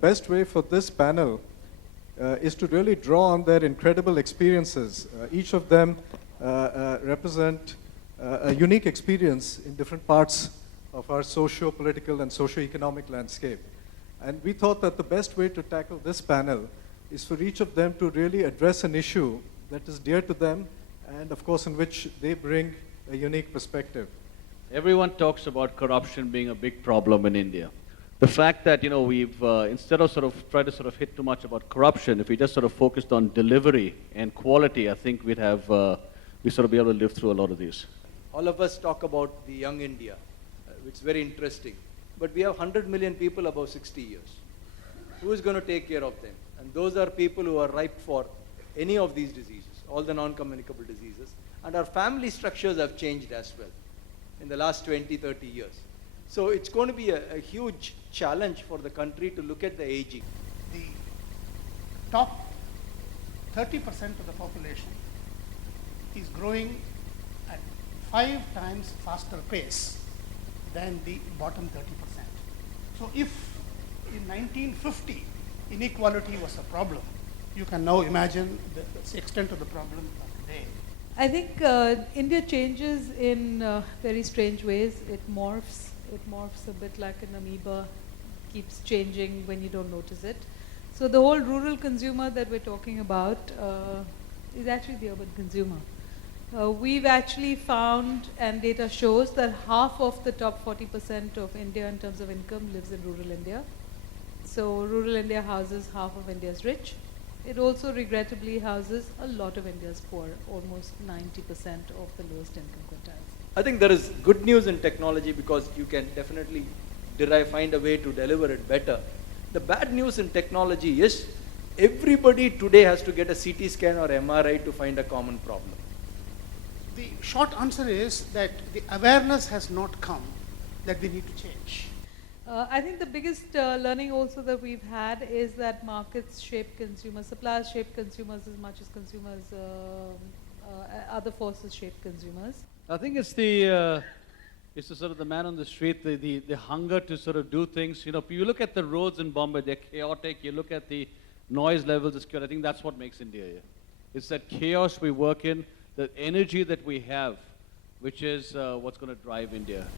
best way for this panel is to really draw on their incredible experiences. Each of them represent a unique experience in different parts of our socio-political and socio-economic landscape. And we thought that the best way to tackle this panel is for each of them to really address an issue that is dear to them and, of course, in which they bring a unique perspective. Everyone talks about corruption being a big problem in India. The fact that, we've, instead of tried to hit too much about corruption, if we just focused on delivery and quality, I think we'd have, be able to live through a lot of these. All of us talk about the young India, which is very interesting. But we have 100 million people above 60 years. Who is going to take care of them? And those are people who are ripe for any of these diseases, all the non-communicable diseases. And our family structures have changed as well in the last 20, 30 years. So it's going to be a huge challenge for the country to look at the aging. The top 30% of the population is growing at 5 times faster pace than the bottom 30%. So if in 1950 inequality was a problem, you can now imagine the extent of the problem today. I think India changes in very strange ways. It morphs a bit like an amoeba, keeps changing when you don't notice it. So the whole rural consumer that we're talking about is actually the urban consumer. We've actually found, and data shows, that half of the top 40% of India in terms of income lives in rural India. So rural India houses half of India's rich. It also regrettably houses a lot of India's poor, almost 90% of the lowest income quintiles. I think there is good news in technology because you can definitely find a way to deliver it better. The bad news in technology is everybody today has to get a CT scan or MRI to find a common problem. The short answer is that the awareness has not come that we need to change. I think the biggest learning also that we've had is that markets shape consumers, suppliers shape consumers as much as consumers, other forces shape consumers. I think it's the man on the street, the hunger to do things. You look at the roads in Bombay, they're chaotic. You look at the noise levels, it's chaotic. I think that's what makes India here. It's that chaos we work in, the energy that we have, which is what's going to drive India.